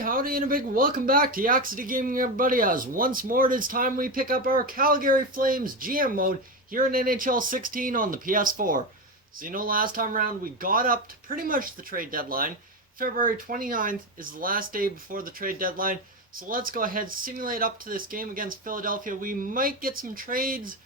Howdy, and a big welcome back to Yaxity Gaming, everybody, as once more it is time we pick up our Calgary Flames GM mode here in NHL 16 on the PS4. So last time around we got up to pretty much the trade deadline. February 29th is the last day before the trade deadline, so let's go ahead and simulate up to this game against Philadelphia. We might get some trades.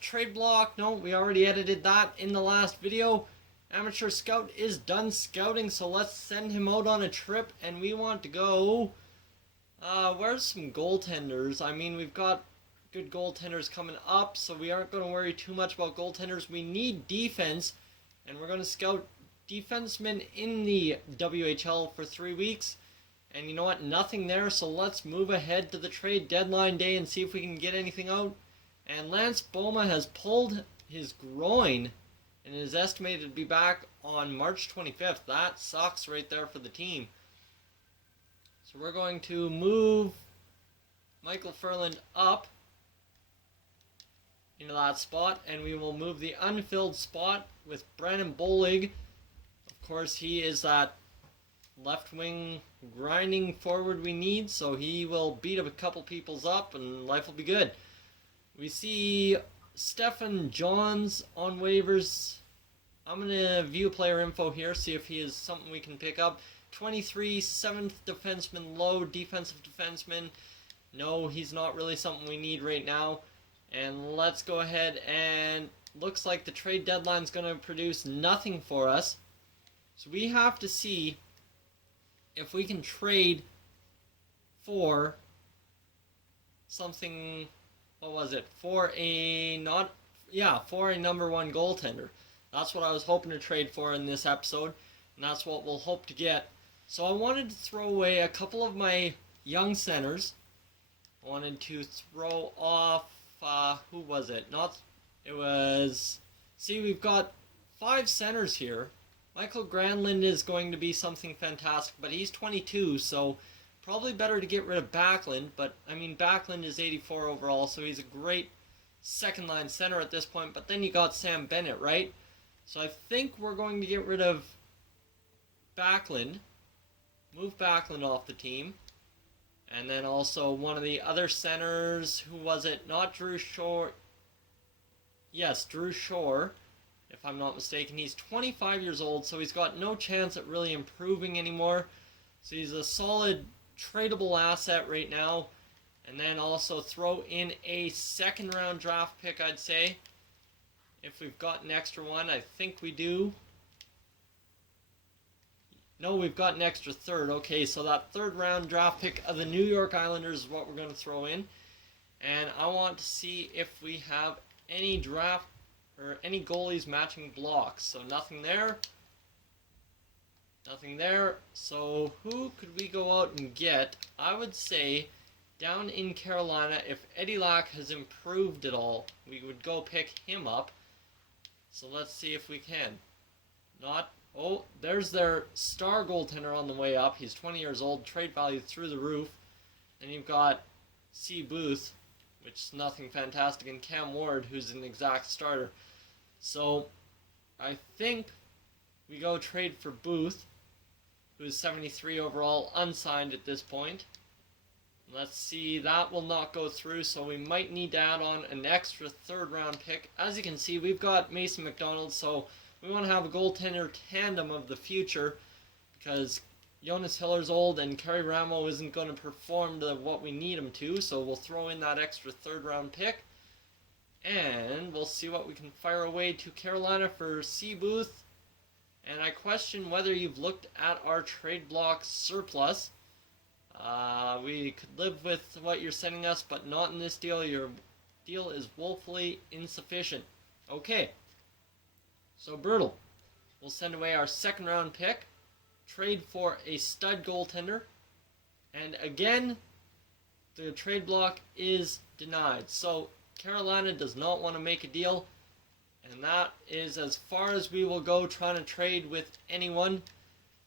Trade block, no, we already edited that in the last video. Amateur Scout is done scouting, so let's send him out on a trip, and we want to go... where's some goaltenders? I mean, we've got good goaltenders coming up, so we aren't going to worry too much about goaltenders. We need defense, and we're going to scout defensemen in the WHL for 3 weeks. And you know what? Nothing there, so let's move ahead to the trade deadline day and see if we can get anything out. And Lance Boma has pulled his groin and is estimated to be back on March 25th. That sucks right there for the team. So we're going to move Michael Ferland up into that spot, and we will move the unfilled spot with Brandon Bollig. Of course, he is that left wing grinding forward we need, so he will beat a couple people's up and life will be good. We see Stefan Johns on waivers. I'm going to view player info here, see if he is something we can pick up. 23, 7th defenseman, low defensive defenseman. No, he's not really something we need right now. And let's go ahead, and looks like the trade deadline's going to produce nothing for us. So we have to see if we can trade for something... What was it? For a number one goaltender. That's what I was hoping to trade for in this episode, and that's what we'll hope to get. So I wanted to throw away a couple of my young centers. I wanted to throw off, who was it? We've got 5 centers here. Michael Granlund is going to be something fantastic, but he's 22, so probably better to get rid of Backlund, but I mean Backlund is 84 overall, so he's a great second line center at this point, but then you got Sam Bennett, right? So I think we're going to get rid of Backlund, move Backlund off the team, and then also one of the other centers, who was it? Not Drew Shore. Yes, Drew Shore, if I'm not mistaken. He's 25 years old, so he's got no chance at really improving anymore. So he's a solid tradable asset right now. And then also throw in a second round draft pick, I'd say. If we've got an extra one, I think we do. No, we've got an extra third. Okay, so that third round draft pick of the New York Islanders is what we're going to throw in. And I want to see if we have any draft or any goalies matching blocks. So nothing there. Nothing there. So who could we go out and get? I would say down in Carolina, if Eddie Lack has improved at all, we would go pick him up. So let's see if we can. Oh, there's their star goaltender on the way up. He's 20 years old, trade value through the roof. Then you've got C. Booth, which is nothing fantastic, and Cam Ward, who's an exact starter. So I think we go trade for Booth, who's 73 overall, unsigned at this point. Let's see, that will not go through, so we might need to add on an extra third round pick. As you can see, we've got Mason McDonald, so we want to have a goaltender tandem of the future, because Jonas Hiller's old and Kerry Ramo isn't going to perform to what we need him to, so we'll throw in that extra third round pick. And we'll see what we can fire away to Carolina for C. Booth. And I question whether you've looked at our trade block surplus. We could live with what you're sending us, but not in this deal. Your deal is woefully insufficient. Okay. So brutal. We'll send away our second round pick. Trade for a stud goaltender. And again, the trade block is denied. So Carolina does not want to make a deal. And that is as far as we will go trying to trade with anyone,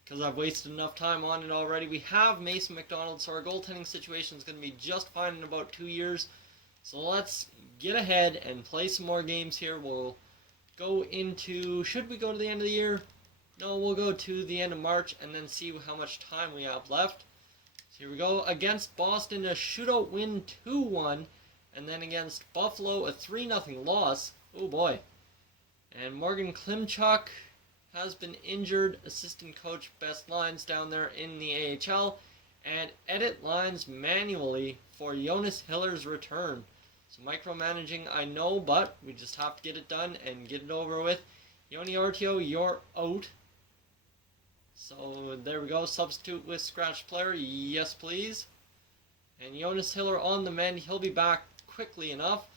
because I've wasted enough time on it already. We have Mason McDonald, so our goaltending situation is going to be just fine in about 2 years. So let's get ahead and play some more games here. We'll go into... Should we go to the end of the year? No, we'll go to the end of March and then see how much time we have left. Here we go. Against Boston, a shootout win 2-1. And then against Buffalo, a 3-0 loss. Oh boy. And Morgan Klimchuk has been injured. Assistant coach best lines down there in the AHL. And edit lines manually for Jonas Hiller's return. So micromanaging, I know, but we just have to get it done and get it over with. Joni Ortio, you're out. So there we go. Substitute with scratch player. Yes, please. And Jonas Hiller on the mend. He'll be back quickly enough.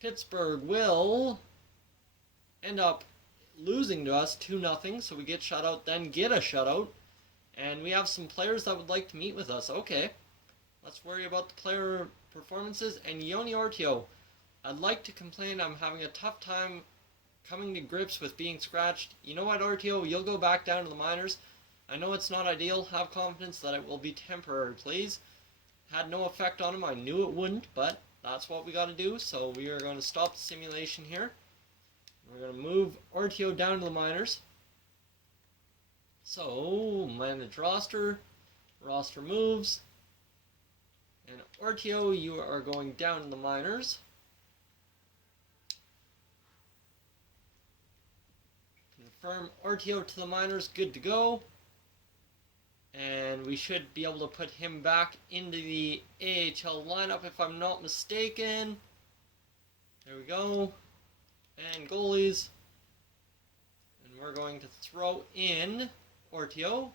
Pittsburgh will end up losing to us 2-0. So we get shut out, then get a shutout. And we have some players that would like to meet with us. Okay. Let's worry about the player performances. And Joni Ortio, I'd like to complain I'm having a tough time coming to grips with being scratched. You know what, Ortio? You'll go back down to the minors. I know it's not ideal. Have confidence that it will be temporary, please. Had no effect on him. I knew it wouldn't, but that's what we got to do. So we are going to stop the simulation here. We're going to move Ortio down to the minors. So, manage roster. Roster moves. And Ortio, you are going down to the minors. Confirm Ortio to the minors. Good to go. And we should be able to put him back into the AHL lineup if I'm not mistaken. There we go. And goalies. And we're going to throw in Ortio.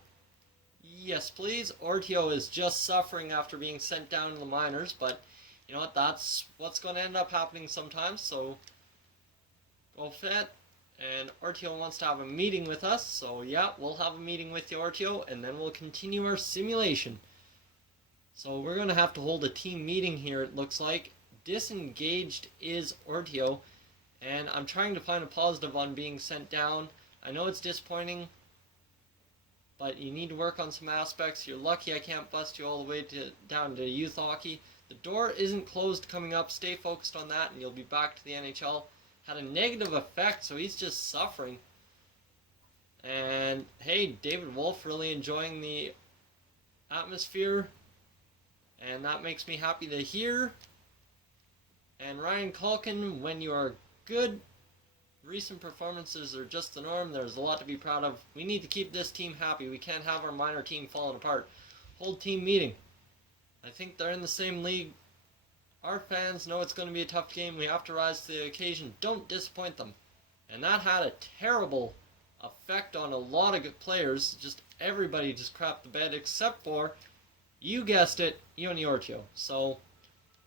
Yes, please. Ortio is just suffering after being sent down to the minors, but you know what? That's what's going to end up happening sometimes, so go fit. And Ortio wants to have a meeting with us, so yeah, we'll have a meeting with you, Ortio, and then we'll continue our simulation. So we're going to have to hold a team meeting here, it looks like. Disengaged is Ortio, and I'm trying to find a positive on being sent down. I know it's disappointing, but you need to work on some aspects. You're lucky I can't bust you all the way down to youth hockey. The door isn't closed coming up. Stay focused on that, and you'll be back to the NHL. Had a negative effect, so he's just suffering. And hey, David Wolf really enjoying the atmosphere, and that makes me happy to hear. And Ryan Culkin, when you are good, recent performances are just the norm. There's a lot to be proud of. We need to keep this team happy. We can't have our minor team falling apart. Hold team meeting. I think they're in the same league. Our fans know it's going to be a tough game. We have to rise to the occasion. Don't disappoint them. And that had a terrible effect on a lot of good players. Just everybody just crapped the bed except for, you guessed it, Joni Ortio. So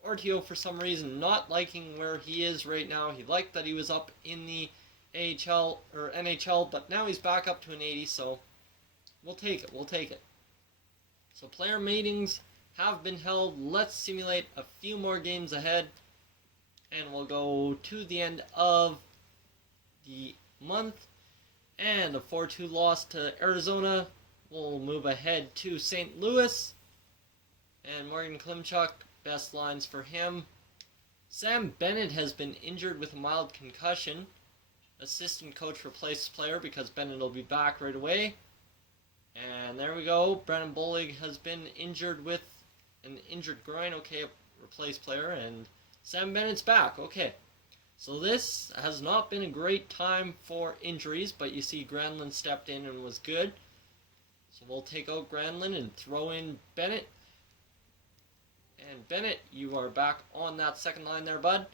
Ortio, for some reason, not liking where he is right now. He liked that he was up in the AHL or NHL, but now he's back up to an 80, so we'll take it. We'll take it. So player meetings have been held. Let's simulate a few more games ahead, and we'll go to the end of the month. And a 4-2 loss to Arizona. We'll move ahead to St. Louis. And Morgan Klimchuk, best lines for him. Sam Bennett has been injured with a mild concussion. Assistant coach replaces player because Bennett will be back right away. And there we go. Brennan Bollig has been injured with an injured groin. Okay, replace player. And Sam Bennett's back. Okay. So this has not been a great time for injuries, but you see Granlund stepped in and was good. So we'll take out Granlund and throw in Bennett. And Bennett, you are back on that second line there, bud.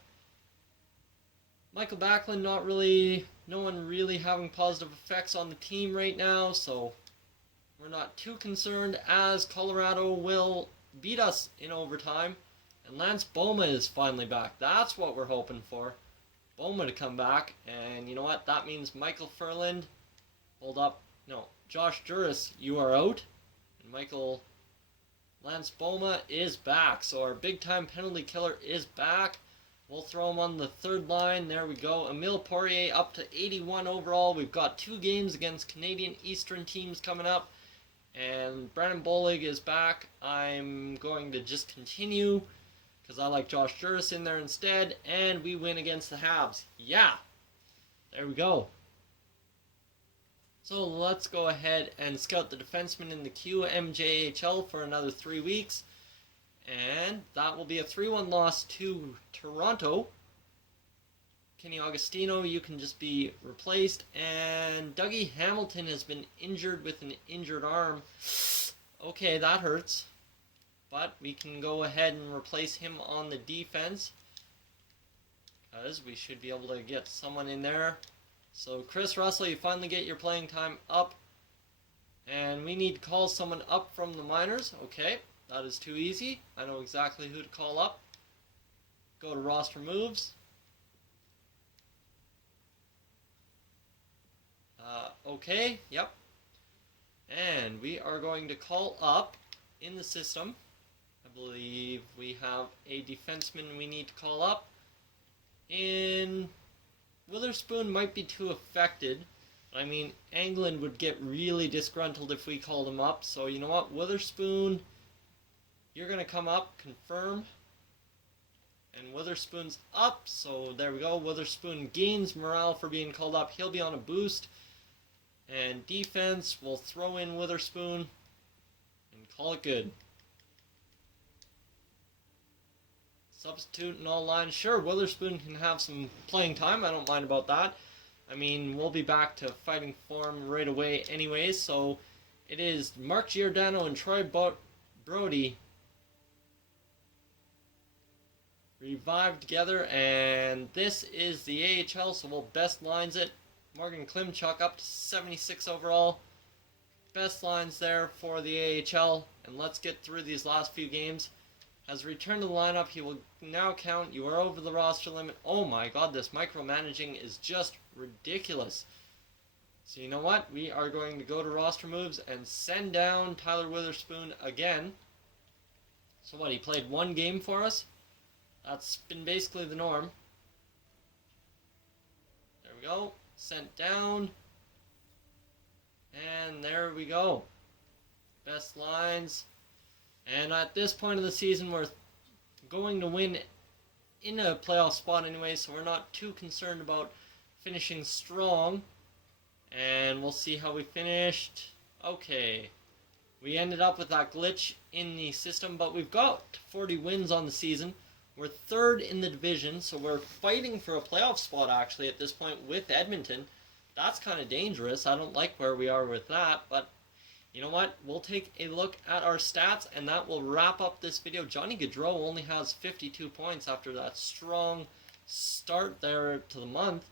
Michael Backlund, no one really having positive effects on the team right now, so we're not too concerned as Colorado will beat us in overtime. And Lance Boma is finally back. That's what we're hoping for. Boma to come back. And you know what? That means Michael Furland. Hold up. No. Josh Juris, you are out. And Lance Boma is back. So our big time penalty killer is back. We'll throw him on the third line. There we go. Emile Poirier up to 81 overall. We've got 2 games against Canadian Eastern teams coming up. And Brandon Bollig is back. I'm going to just continue because I like Josh Juris in there instead. And we win against the Habs. Yeah. There we go. So let's go ahead and scout the defenseman in the QMJHL for another 3 weeks. And that will be a 3-1 loss to Toronto. Kenny Augustino, you can just be replaced. And Dougie Hamilton has been injured with an injured arm. Okay, that hurts. But we can go ahead and replace him on the defense, because we should be able to get someone in there. So Chris Russell, you finally get your playing time up. And we need to call someone up from the minors. Okay, that is too easy. I know exactly who to call up. Go to roster moves. Okay, yep. And we are going to call up in the system. I believe we have a defenseman we need to call up. Witherspoon might be too affected. I mean, England would get really disgruntled if we called him up. So you know what, Witherspoon, you're going to come up, confirm. And Witherspoon's up, so there we go. Witherspoon gains morale for being called up. He'll be on a boost. And defense, we'll throw in Witherspoon and call it good. Substitute in all lines. Sure, Witherspoon can have some playing time. I don't mind about that. I mean, we'll be back to fighting form right away anyways. So it is Mark Giordano and Troy Brody revived together. And this is the AHL, so we'll best lines it. Morgan Klimchuk up to 76 overall. Best lines there for the AHL. And let's get through these last few games. Has returned to the lineup. He will now count. You are over the roster limit. Oh my god, this micromanaging is just ridiculous. So you know what? We are going to go to roster moves and send down Tyler Witherspoon again. So what, he played one game for us? That's been basically the norm. There we go. Sent down. And there we go. Best lines. And at this point of the season, we're going to win in a playoff spot anyway, so we're not too concerned about finishing strong. And we'll see how we finished. Okay. We ended up with that glitch in the system, but we've got 40 wins on the season. We're third in the division, so we're fighting for a playoff spot actually at this point with Edmonton. That's kind of dangerous. I don't like where we are with that, but you know what? We'll take a look at our stats, and that will wrap up this video. Johnny Gaudreau only has 52 points after that strong start there to the month.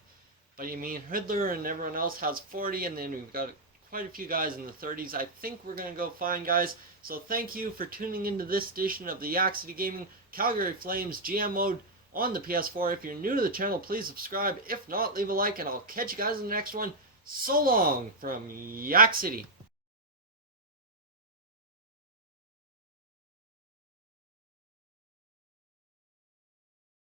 But you mean Hudler and everyone else has 40, and then we've got quite a few guys in the 30s. I think we're going to go fine, guys. So thank you for tuning into this edition of the Yak City Gaming Calgary Flames GM mode on the PS4. If you're new to the channel, please subscribe. If not, leave a like, and I'll catch you guys in the next one. So long from Yak City.